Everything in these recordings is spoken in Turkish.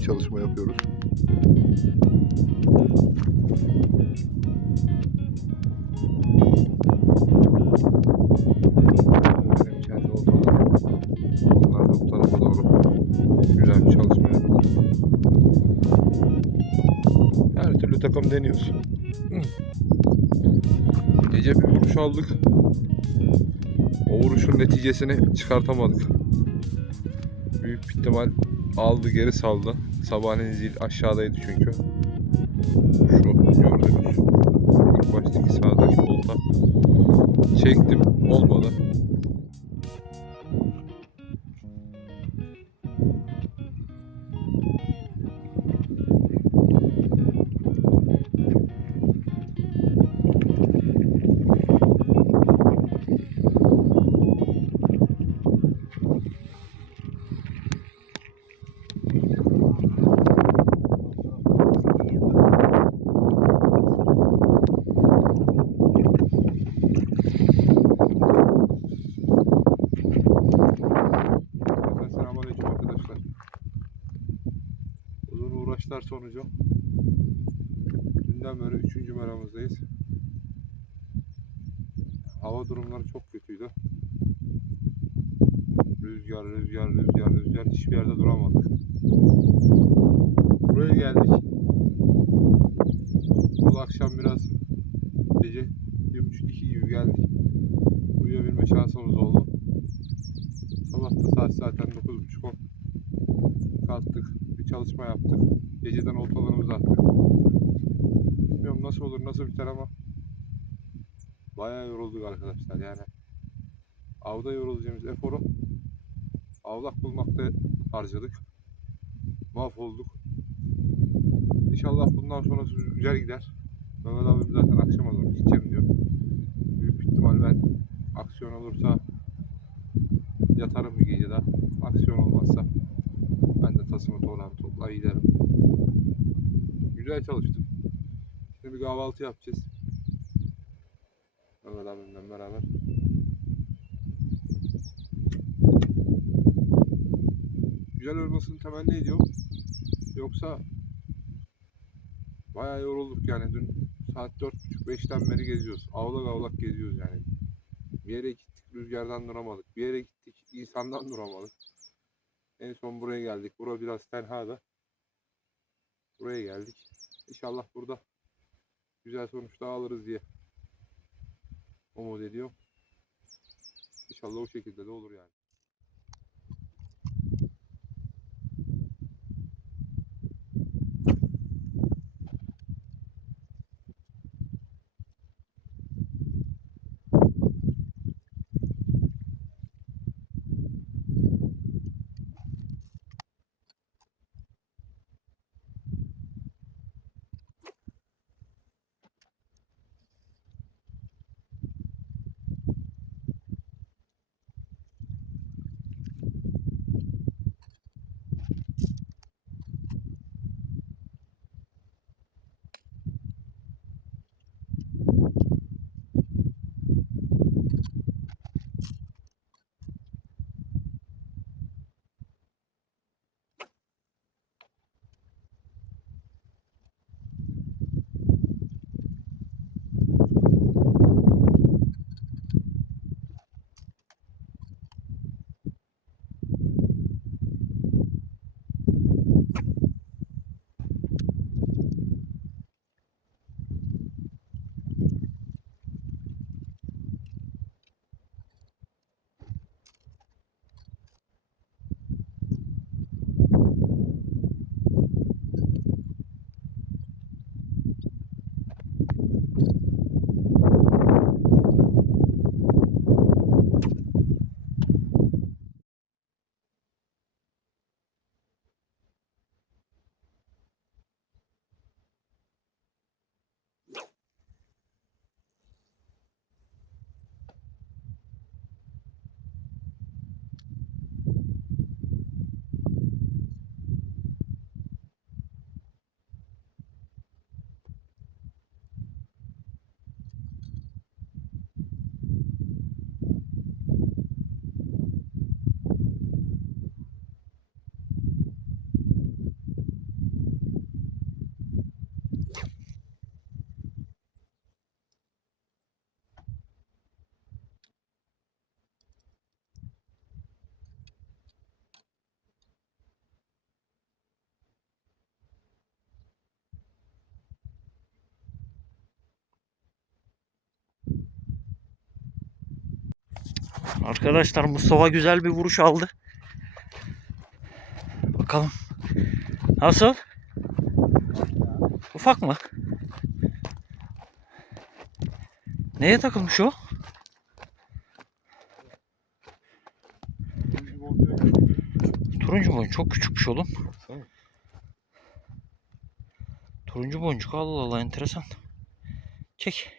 bir çalışma yapıyoruz. Kendi oltalarım. Onlar da tarafa doğru güzel bir çalışma yapıyor. Her türlü takım deniyoruz. Gece bir vuruş aldık. O vuruşun neticesini çıkartamadık. Büyük bir ihtimal aldı geri saldı. Sabahleyin zil aşağıdaydı çünkü. Şu gördüğünüz ilk baştaki sağdaki olta. Çektim olmadı. Uğraşlar sonucu dünden beri 3. meramızdayız. Hava durumları çok kötüydü. Rüzgar, rüzgar, rüzgar, rüzgar hiçbir yerde duramadık. Buraya geldik. Bu akşam biraz gece 1.30-2 gibi geldik. Uyuyabilme şansımız oldu. Sabah da saat zaten 9.30-10. Kalktık, çalışma yaptık. Geceden oltalarımızı attık. Bilmiyorum nasıl olur, nasıl biter ama bayağı yorulduk arkadaşlar yani. Avda yorulacağımız eforu avlak bulmakta harcadık. Mahvolduk. İnşallah bundan sonrası güzel gider. Mehmet abim zaten akşama doğru gideceğim diyor. Büyük ihtimal ben aksiyon olursa yatarım bir gece daha. Aksiyon olmazsa ben de tasımı toğrağımı toplar giderim. Güzel çalıştık. Şimdi bir kahvaltı yapacağız. Mehmet abimle beraber. Güzel olmasını temenni ediyorum. Yoksa bayağı yorulduk yani dün saat 4.30-5'ten beri geziyoruz. Avlak avlak geziyoruz yani. Bir yere gittik rüzgardan duramadık. Bir yere gittik insandan duramadık. En son buraya geldik. Bura biraz tenha da. Buraya geldik. İnşallah burada güzel sonuçlar alırız diye umut ediyorum. İnşallah o şekilde de olur yani. Arkadaşlar Mustafa güzel bir vuruş aldı. Bakalım. Nasıl? Ufak mı? Neye takılmış o? Turuncu boncuk çok küçükmüş oğlum. Turuncu boncuk Allah Allah enteresan. Çek.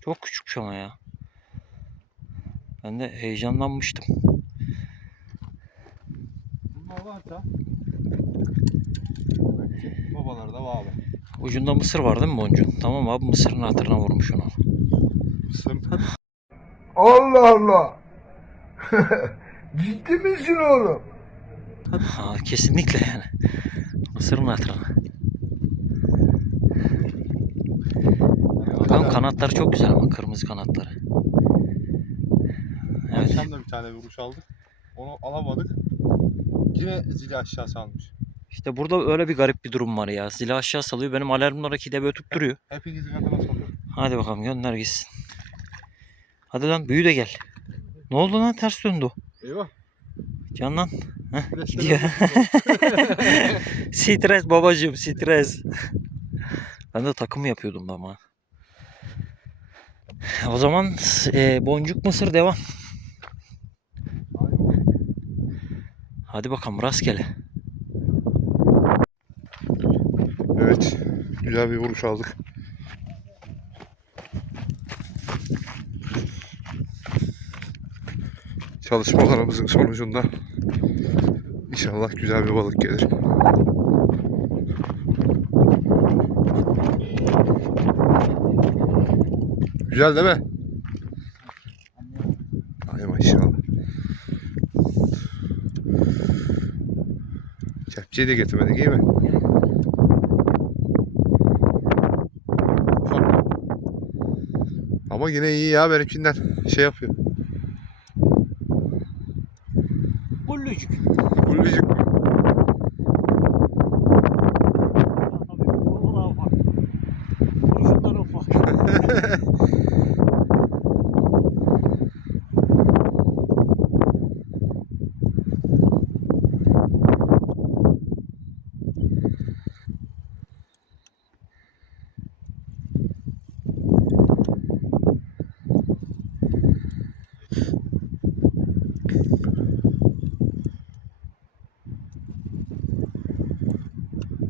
Çok küçükmüş ama ya. Ben de heyecanlanmıştım. Bunlar varsa babalar da bağlı. Ucunda mısır var değil mi boncuğun? Tamam abi mısırın hatırına vurmuş onu. Sırtı Allah Allah. Ciddi misin oğlum? Ha, kesinlikle yani. Mısırın hatırına. Bakalım kanatları çok güzel ama kırmızı kanatları. Evet. Akşam da bir tane vuruş aldık. Onu alamadık. Yine zili aşağı salmış. İşte burada öyle bir garip bir durum var ya. Zili aşağı salıyor. Benim alarmlar de ötüp duruyor. Hepinizi kadına soruyor. Hadi bakalım gönder gitsin. Hadi lan büyü de gel. Ne oldu lan ters döndü o. Eyvah. Canlan. Heh, gidiyor. stres babacığım stres. ben de takım yapıyordum ama. O zaman e, boncuk mısır devam. Hadi bakalım rastgele. Evet. Güzel bir vuruş aldık. Çalışmalarımızın sonucunda inşallah güzel bir balık gelir. Güzel değil mi? Kepçeyi de getirmedik iyi mi? Ama yine iyi ya benimkinden şey yapıyor. Bullucuk. Gullicik.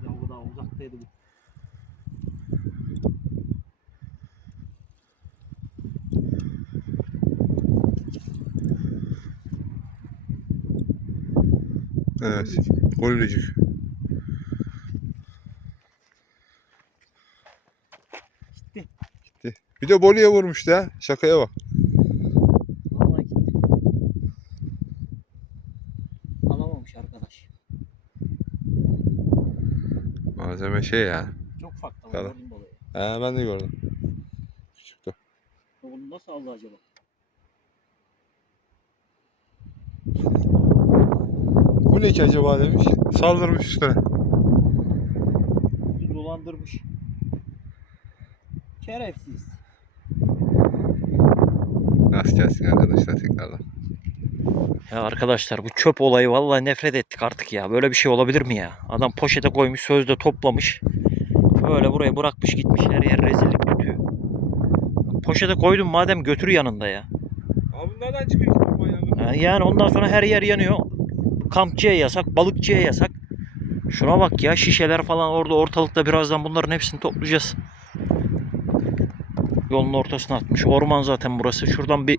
Ya bu da uzaktaydı bu. Evet. Gullicik. Gitti. Gitti. Bir de Bolu'ya vurmuştu ha. Şakaya bak. Vallahi gitti. Alamamış arkadaş. Malzeme şey ya. Çok ufak da Tamam. He ben de gördüm. Küçüktü. Bunu nasıl aldı acaba? Bu ne ki acaba demiş. Saldırmış üstüne. Bizi dolandırmış. Şerefsiz. Rast gelsin arkadaşlar tekrardan. Ya arkadaşlar bu çöp olayı vallahi nefret ettik artık ya. Böyle bir şey olabilir mi ya? Adam poşete koymuş, sözde toplamış. Böyle buraya bırakmış gitmiş. Her yer rezillik tutuyor. Poşete koydum madem götür yanında ya. Abi nereden çıkıyor Yani ondan sonra her yer yanıyor. Kampçıya yasak, balıkçıya yasak. Şuna bak ya şişeler falan orada ortalıkta birazdan bunların hepsini toplayacağız. Yolun ortasına atmış. Orman zaten burası. Şuradan bir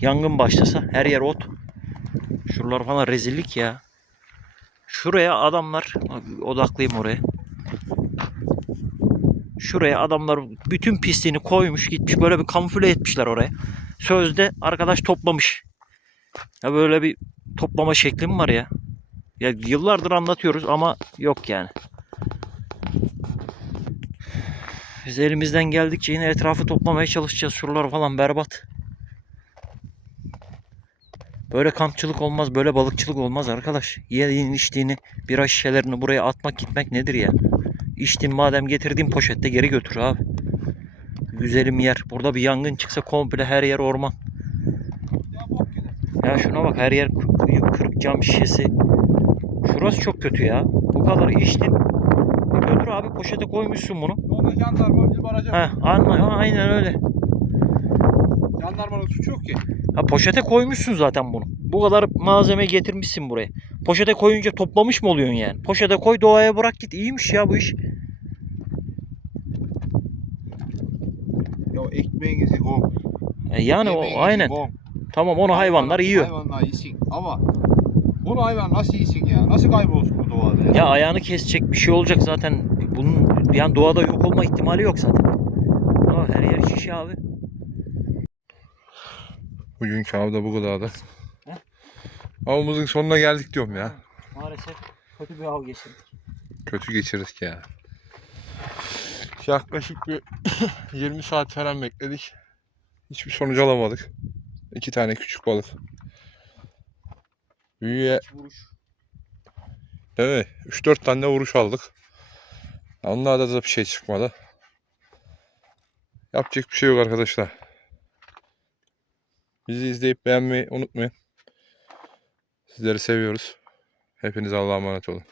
yangın başlasa her yer ot. Şuralar falan rezillik ya. Şuraya adamlar odaklayayım oraya. Şuraya adamlar bütün pisliğini koymuş gitmiş böyle bir kamufle etmişler oraya. Sözde arkadaş toplamış. Ya böyle bir toplama şekli var ya? Ya yıllardır anlatıyoruz ama yok yani. Biz elimizden geldikçe yine etrafı toplamaya çalışacağız. Şuralar falan berbat. Böyle kampçılık olmaz, böyle balıkçılık olmaz arkadaş. Yediğin içtiğini, bira şişelerini buraya atmak gitmek nedir ya? İçtin madem getirdiğin poşette geri götür abi. Güzelim yer. Burada bir yangın çıksa komple her yer orman. Ya şuna bak her yer kırık, cam şişesi. Şurası çok kötü ya. Bu kadar içtin. Götür abi poşete koymuşsun bunu. Sonra jandarma bizim araca. Ha, anla, aynen öyle. Jandarmanın suçu yok ki. Ha poşete koymuşsun zaten bunu. Bu kadar malzeme getirmişsin buraya. Poşete koyunca toplamış mı oluyorsun yani? Poşete koy doğaya bırak git. İyiymiş ya bu iş. Ya ekmeğinizi gom. E yani o aynen. gom. Tamam onu hayvanlar yiyor. Hayvanlar yesin ama bunu hayvan nasıl yesin ya? Nasıl kaybolsun bu doğada ya? Ya ayağını kesecek bir şey olacak zaten. Bunun yani doğada yok olma ihtimali yok zaten. Ama her yer şişe abi. Bugünkü avda bu kadardı. Heh. Avımızın sonuna geldik diyorum ya. Maalesef kötü bir av geçirdik. Kötü geçirdik ya. Yaklaşık bir 20 saat falan bekledik. Hiçbir sonuç alamadık. İki tane küçük balık. Büyüye Vuruş. Evet, 3-4 tane vuruş aldık. Onlarda da bir şey çıkmadı. Yapacak bir şey yok arkadaşlar. Bizi izleyip beğenmeyi unutmayın. Sizleri seviyoruz. Hepiniz Allah'a emanet olun.